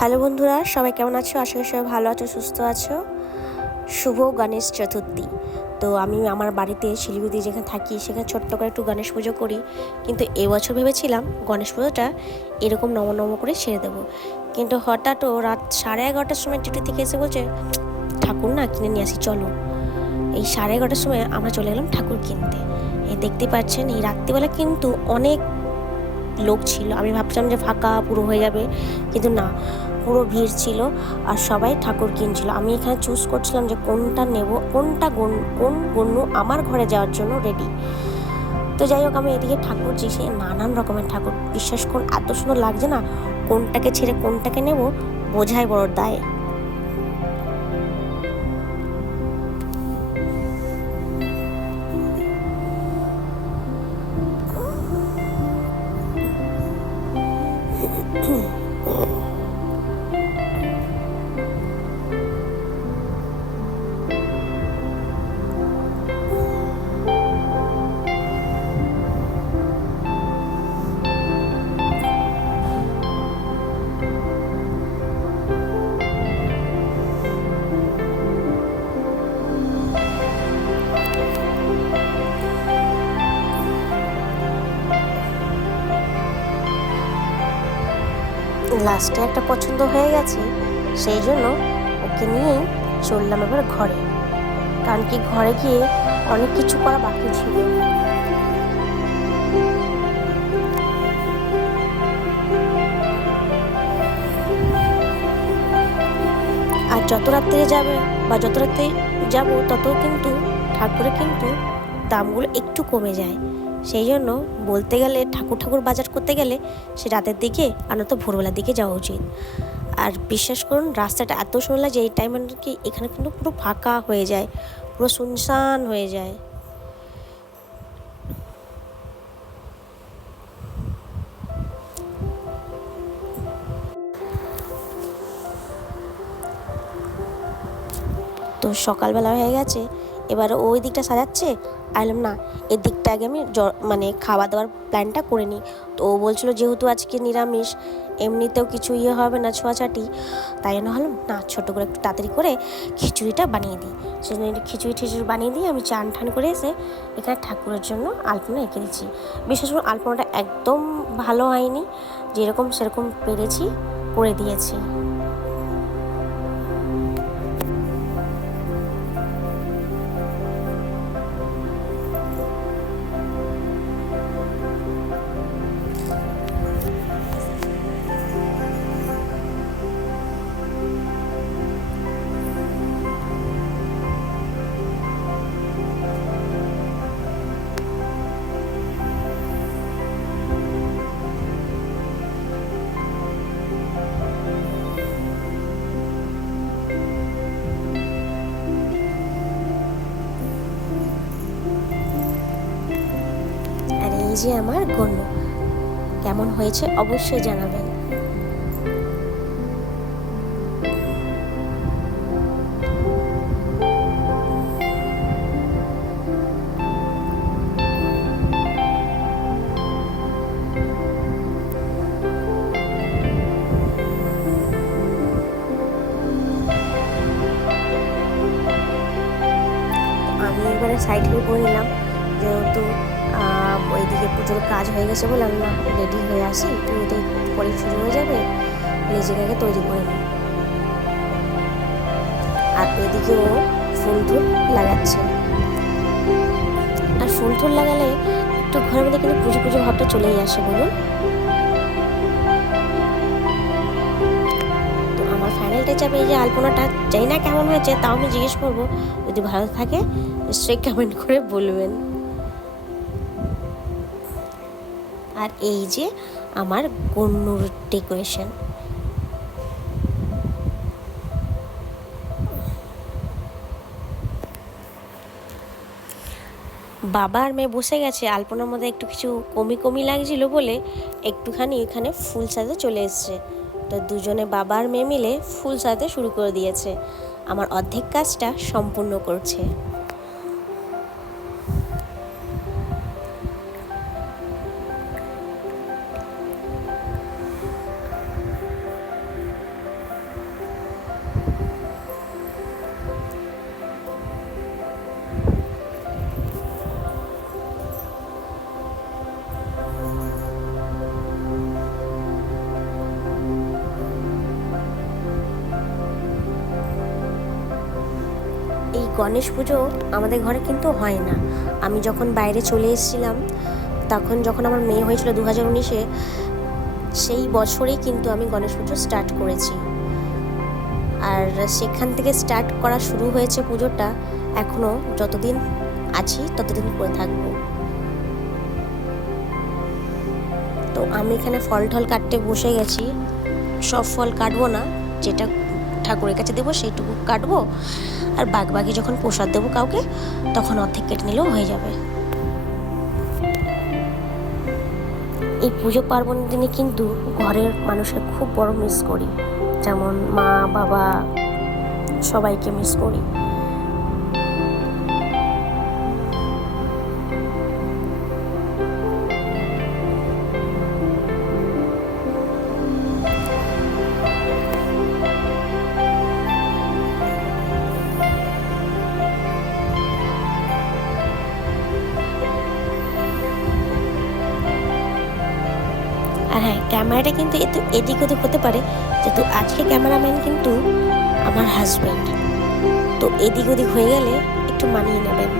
Hello বন্ধুরা, সবাই কেমন আছো? আশা করি সবাই ভালো আছো, সুস্থ আছো। শুভ গণেশ চতুর্থী। তো আমি আমার বাড়িতে শিলিগুড়ি যেখানে থাকি সেখানে ছোট্ট করে একটু গণেশ পুজো করি, কিন্তু এবছর ভেবেছিলাম গণেশ পুজোটা এরকম নম করে সেরে দেবো। কিন্তু হঠাৎ রাত 11:30টার সময় ডিউটি থেকে এসে বলছে ঠাকুর না কিনে নিয়ে আসি চলো। এই 11:30টার সময় আমরা চলে গেলাম ঠাকুর কিনতে। এই দেখতে পাচ্ছেন এই রাত্রিবেলা কিন্তু অনেক লোক ছিল। আমি ভাবছিলাম যে ফাঁকা পুরো হয়ে যাবে, কিন্তু না, পুরো ভিড় ছিল আর সবাই ঠাকুর কিনছিল। আমি এখানে চুজ করছিলাম যে কোনটা নেব, কোন গণ্য আমার ঘরে যাওয়ার জন্য রেডি। তো যাই হোক, আমি এদিকে ঠাকুর সে নানান রকমের ঠাকুর, বিশ্বাস করুন এত সুন্দর লাগছে না, কোনটাকে ছেড়ে কোনটাকে নেব বোঝাই বড় দায়। লাস্টে একটা পছন্দ হয়ে গেছে, সেই জন্য ওকে নিয়েই চললাম এবার ঘরে। কারণ কি, ঘরে গিয়ে অনেক কিছু করা বাকি ছিল। আর যত রাত্রে যাবে বা যত রাত্রে যাবো তত কিন্তু ঠাকুরের কিন্তু দামগুলো একটু কমে যায়। সেই জন্য বলতে গেলে ঠাকুর বাজার করতে গেলে সে রাতের দিকে আর তো ভোরবেলার দিকে যাওয়া উচিত। আর বিশ্বাস করুন রাস্তাটা এত সুন্দর লাগে, এই টাইমে কি এখানে কিন্তু পুরো ফাঁকা হয়ে যায়, পুরো শুনশান হয়ে যায়। তো সকালবেলা হয়ে গেছে, এবার ওই দিকটা সাজাচ্ছে, আইলাম না এর দিকটা আগে আমি মানে খাওয়া দাওয়ার প্ল্যানটা করে নিই। তো ও বলছিল যেহেতু আজকে নিরামিষ, এমনিতেও কিছু হবে না ছোঁয়াছাটি, তাই জন্য হলাম না ছোটো করে একটু তাড়াতাড়ি করে খিচুড়িটা বানিয়ে দিই। সেজন্য খিচুড়ি বানিয়ে দিয়ে আমি চান ঠান করে এসে এখানে ঠাকুরের জন্য আলপনা এঁকে দিচ্ছি। বিশেষ করে আলপনাটা একদম ভালো হয়নি, যেরকম সেরকম পেরেছি করে দিয়েছি। আর এই যে আমার গণ্য, কেমন হয়েছে অবশ্যই জানাবেন। আমি এবারে সাইড হয়ে পড়ে নিলাম, যেহেতু ওইদিকে পুজোর কাজ হয়ে গেছে বলে আমি না রেডি হয়ে আসি, তুই এটা পরে শুরু হয়ে যাবে, নিজেকে আগে তৈরি করে নিই। আর এদিকে ও ফুল লাগাচ্ছে। আর ফুল লাগালে একটু ঘরের মধ্যে কিন্তু পুজো পুজো ভাবটা চলেই আসে, বলুন। তো আমার ফাইনাল টাচ আপ এই যে আলপনাটা, জানি না কেমন হয়েছে, তাও আমি জিজ্ঞেস করবো, যদি ভালো থাকে নিশ্চয়ই কমেন্ট করে বলবেন। আর এই যে আমার গণ্যর ডেকোরেশন। বাবা আর মেয়ে বসে গেছে, আলপনার মধ্যে একটু কিছু কমি লাগছিল বলে একটুখানি এখানে ফুল সাজাতে চলে এসছে। তো দুজনে বাবা আর মেয়ে মিলে ফুল সাজাতে শুরু করে দিয়েছে, আমার অর্ধেক কাজটা সম্পূর্ণ করছে। গণেশ পুজো আমাদের ঘরে কিন্তু হয় না। আমি যখন বাইরে চলে এসেছিলাম, তখন যখন আমার মেয়ে হয়েছিল 2019-এ, সেই বছরেই কিন্তু আমি গণেশ পুজো স্টার্ট করেছি। আর সেখান থেকে স্টার্ট করা শুরু হয়েছে পুজোটা, এখনও যতদিন আছি ততদিন করে থাকবো। তো আমি এখানে ফল টল কাটতে বসে গেছি। সব ফল কাটবো না, যেটা ঠাকুরের কাছে দেবো সেইটুকু কাটবো, আর বাকি যখন প্রসাদ দেবো কাউকে তখন অর্ধেক কেটে নিলেও হয়ে যাবে। এই পুজো পার্বণ দিনে কিন্তু ঘরের মানুষের খুব বড় মিস করি, যেমন মা বাবা সবাইকে মিস করি। আর হ্যাঁ, ক্যামেরাটা কিন্তু একটু এদিক ওদিক হতে পারে, যেহেতু আজকে ক্যামেরাম্যান কিন্তু আমার হাজব্যান্ড, তো এদিক ওদিক হয়ে গেলে একটু মানিয়ে নেবেন।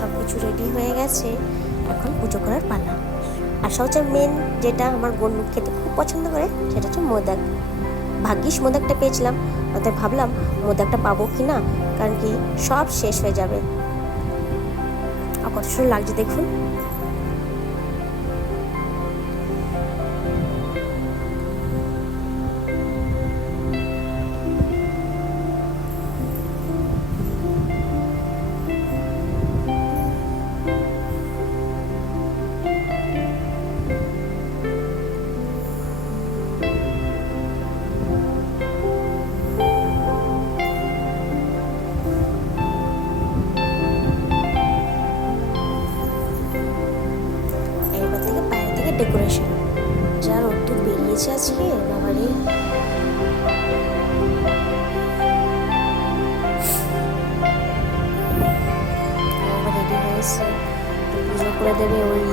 সব কিছু রেডি হয়ে গেছে, এখন পুজো করার পালা। আর সবচেয়ে মেন যেটা আমার বোন খেতে খুব পছন্দ করে সেটা হচ্ছে মোদক। ভাগ্যিস মোদকটা পেয়েছিলাম, অর্থাৎ ভাবলাম মোদকটা পাবো কি না, কারণ কি সব শেষ হয়ে যাবে। আর কত সুন্দর লাগছে দেখুন। ডেকোরেশন যা রোদ্দুর বেরিয়েছে আজকে, বাবারে। রেডি হয়েছে, পুজো করে দেবে ওই।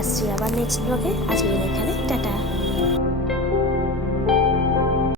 আসছি আবার নেক্সট ব্লগে। আজকের এখানে টাটা।